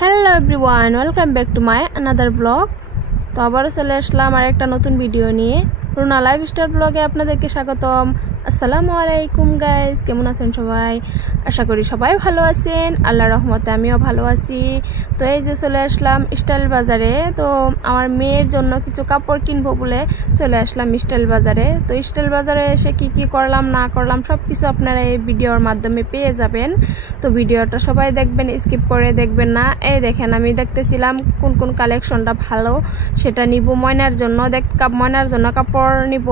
Hello everyone, welcome back to my another blog. তো আবারও চলে আসলাম আর একটা নতুন ভিডিও নিয়ে। রুনা লাইফস্টাইল ব্লগে আপনাদেরকে স্বাগতম। আসসালামু আলাইকুম গাইজ, কেমন আছেন সবাই? আশা করি সবাই ভালো আছেন, আল্লাহর রহমতে আমিও ভালো আছি। তো এই যে চলে আসলাম স্টাইল বাজারে। তো আমার মেয়ের জন্য কিছু কাপড় কিনবো বলে চলে আসলাম স্টাইল বাজারে। তো স্টাইল বাজারে এসে কি কি করলাম না করলাম সব কিছু আপনারা এই ভিডিওর মাধ্যমে পেয়ে যাবেন। তো ভিডিওটা সবাই দেখবেন, স্কিপ করে দেখবেন না। এই দেখেন, আমি দেখতেছিলাম কোন কোন কালেকশনটা ভালো সেটা নিব ময়নার জন্য। ময়নার জন্য কাপড় নিব,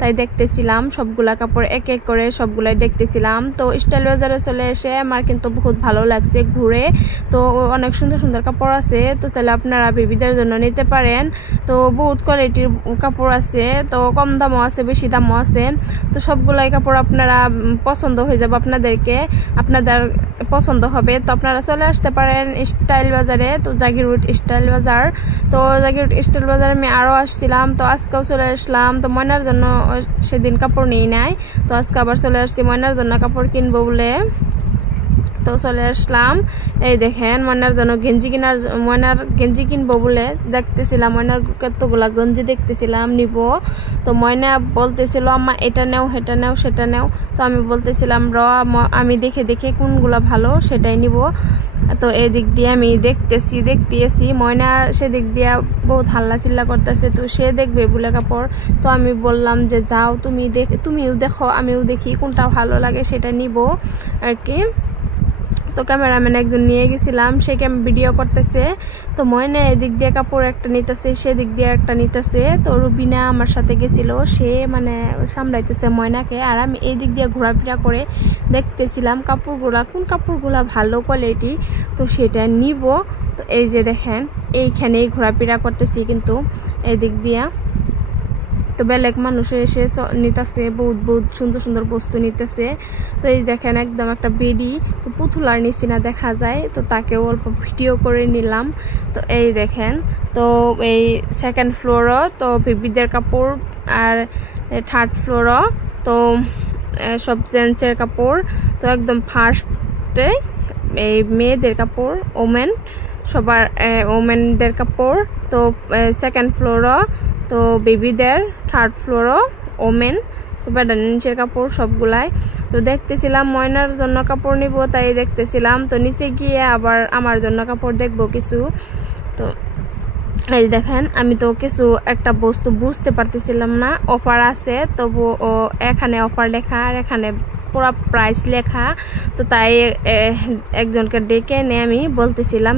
তাই দেখতেছিলাম সবগুলা কাপড় এক এক করে সবগুলাই দেখতেছিলাম। তো স্টাইল বাজারে চলে এসে আমার কিন্তু বহুত ভালো লাগছে ঘুরে। তো অনেক সুন্দর সুন্দর কাপড় আছে, তো চাইলে আপনারা বেবিদের জন্য নিতে পারেন। তো বহুত কোয়ালিটির কাপড় আছে, তো কম দামও আছে বেশি দামও আছে। তো সবগুলাই কাপড় আপনারা পছন্দ হয়ে যাবে, আপনাদের পছন্দ হবে। তো আপনারা চলে আসতে পারেন স্টাইল বাজারে। তো জাগিরোড স্টাইল বাজার, তো জাগিরোড স্টাইল বাজারে আমি আরও আসছিলাম, তো আজকেও চলে আসলাম। তো ময়নার জন্য সেদিন কাপড় নিই নাই, তো আজকে আবার চলে আসছি ময়নার জন্য কাপড় কিনবো বলে। তো চলে আসলাম। এই দেখেন, ময়নার গেঞ্জি কিনবো বলে দেখতেছিলাম, ময়নার কতগুলা গঞ্জি দেখতেছিলাম নিব। তো ময়না বলতেছিল আম্মা এটা নেও সেটা নেও সেটা নেও। তো আমি বলতেছিলাম আমি দেখে দেখে কোনগুলা ভালো সেটাই নিব। তো এই দিক দিয়ে আমি দেখতেছি ময়না সেদিক দিয়ে বহুত হাল্লা চিল্লা করতেছে, তো সে দেখবে বলে কাপড়। তো আমি বললাম যে যাও তুমিও দেখো আমিও দেখি কোনটা ভালো লাগে সেটা নিব আর কি। তো ক্যামেরাম্যান একজন নিয়ে গেছিলাম, সে ভিডিও করতেছে। তো ময়না এদিক দিয়ে কাপড় একটা নিতেছে, সেদিক দিয়ে একটা নিতেছে। তো রুবিনা আমার সাথে গেছিল, সে মানে সামলাইতেছে ময়নাকে, আর আমি এই দিক দিয়ে ঘোরাফেরা করে দেখতেছিলাম কোন কাপড়গুলা ভালো কোয়ালিটি, তো সেটা নিব। তো এই যে দেখেন, এইখানেই ঘোরাফেরা করতেছি কিন্তু এদিক দিয়া। তো বেলেগ মানুষ এসে নিতেছে, বহুত সুন্দর সুন্দর বস্তু নিতেছে। তো এই দেখেন একদম একটা বেডি, তো পুতুলার নিচে না দেখা যায়, তো তাকেও অল্প ভিডিও করে নিলাম। তো এই দেখেন, তো এই সেকেন্ড ফ্লোরও তো বেবিদের কাপড়, আর থার্ড ফ্লোরও তো সব জেন্টসের কাপড়। তো একদম ফার্স্টে এই মেয়েদের কাপড়, সবার ওমেনদের কাপড়। তো সেকেন্ড ফ্লোরও তো বেবিদের, থার্ড ফ্লোরও ওমেন, তো বেডার নিচের কাপড় সবগুলাই। তো দেখতেছিলাম ময়নার জন্য কাপড় নিব, তাই দেখতেছিলাম। তো নিচে গিয়ে আবার আমার জন্য কাপড় দেখবো কিছু। তো এই দেখেন, আমি তো কিছু একটা বস্তু বুঝতে পারতেছিলাম না, অফার আছে তবু এখানে অফার লেখা আর এখানে পুরো প্রাইস লেখা। তো তাই একজনকে ডেকে এনে আমি বলতেছিলাম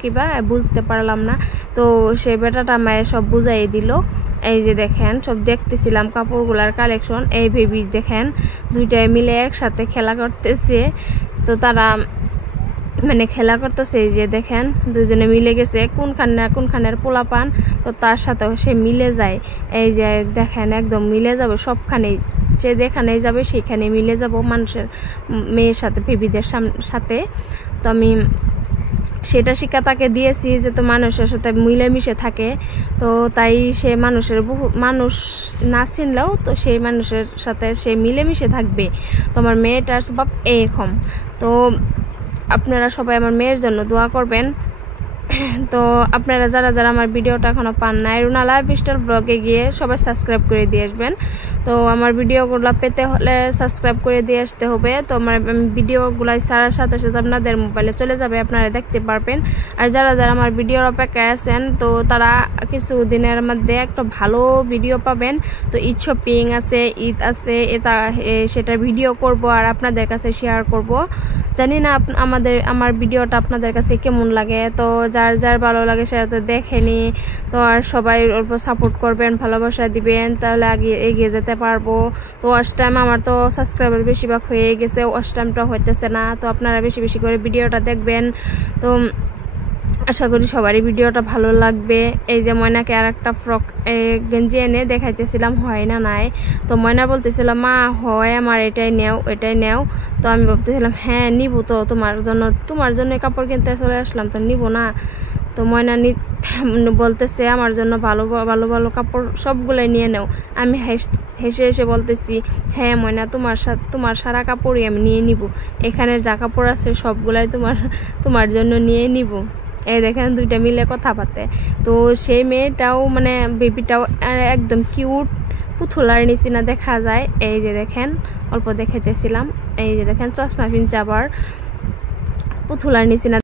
কিবা বুঝতে পারলাম না। তো সেই বেটাটা আমায় সব বুঝাই দিল। এই যে দেখেন, সব দেখতেছিলাম কাপড়গুলার কালেকশন। এই বেবি দেখেন দুইটাই মিলে একসাথে খেলা করতেছে। তো তারা মানে খেলা করতেছে, এই যে দেখেন দুজনে মিলে গেছে, কোনখানের পোলাপান, তো তার সাথেও সে মিলে যায়। এই যে দেখেন একদম মিলে যাবে সবখানেই, যে যেখানেই যাবে সেখানে মিলে যাব মানুষের মেয়ের সাথে, বেবিদের সাথে। তো আমি সেটা শিক্ষা তাকে দিয়েছি যে তো মানুষের সাথে মিলেমিশে থাকে। তো তাই সে মানুষ না চিনলেও তো সেই মানুষের সাথে সে মিলেমিশে থাকবে। তো আমার মেয়েটার স্বভাব এরকম। তো আপনারা সবাই আমার মেয়ের জন্য দোয়া করবেন। তো আপনারা যারা আমার ভিডিওটা এখনো পান নাই, রুনা লাইফস্টাইল ব্লগে গিয়ে সবাই সাবস্ক্রাইব করে দিয়ে আসবেন। তো আমার ভিডিওগুলো পেতে হলে সাবস্ক্রাইব করে দিয়ে আসতে হবে। তো আমার ভিডিওগুলো ছাড়ার সাথে সাথে আপনাদের মোবাইলে চলে যাবে, আপনারা দেখতে পারবেন। আর যারা আমার ভিডিওর অপেক্ষায় আছেন, তো তারা কিছু দিনের মধ্যে একটা ভালো ভিডিও পাবেন। তো ঈদ শপিং আছে, ঈদ আছে, সেটার ভিডিও করব আর আপনাদের কাছে শেয়ার করব। জানি না আমার ভিডিওটা আপনাদের কাছে কেমন লাগে। তো যার ভালো লাগে সেটা দেখেনি। তো আর সবাই অল্প সাপোর্ট করবেন, ভালোবাসা দিবেন, তাহলে এগিয়ে যেতে পারবো। তো ওয়াচ টাইম আমার তো সাবস্ক্রাইবার বেশিরভাগ হয়ে গেছে, ওয়াচ টাইমটা হইতেছে না। তো আপনারা বেশি বেশি করে ভিডিওটা দেখবেন। তো আশা করি সবারই ভিডিওটা ভালো লাগবে। এই যে ময়নাকে আর একটা ফ্রক গেঞ্জি এনে দেখাইতেছিলাম, হয় না নাই। তো ময়না বলতেছিল মা হয় আমার এটাই নেও। তো আমি ভাবতেছিলাম হ্যাঁ নিব, তো তোমার জন্য কাপড় কিনতে চলে আসলাম, তো নিব না। তো ময়না বলতেছে আমার জন্য ভালো ভালো কাপড় সবগুলাই নিয়ে নেও। আমি হেসে হেসে বলতেছি হ্যাঁ ময়না, তোমার সারা কাপড়ই আমি নিয়ে নিব, এখানের যা কাপড় আছে সবগুলাই তোমার জন্য নিয়ে নিব। এই দেখেন দুইটা মিলে কথা পাতে। তো সেই মেয়েটাও মানে বেবিটাও একদম কিউট পুতুলার নিচিনা দেখা যায়। এই যে দেখেন অল্প দেখাইতেছিলাম, এই যে দেখেন চশমা পিনছে আবার পুতুলার নিচিনা।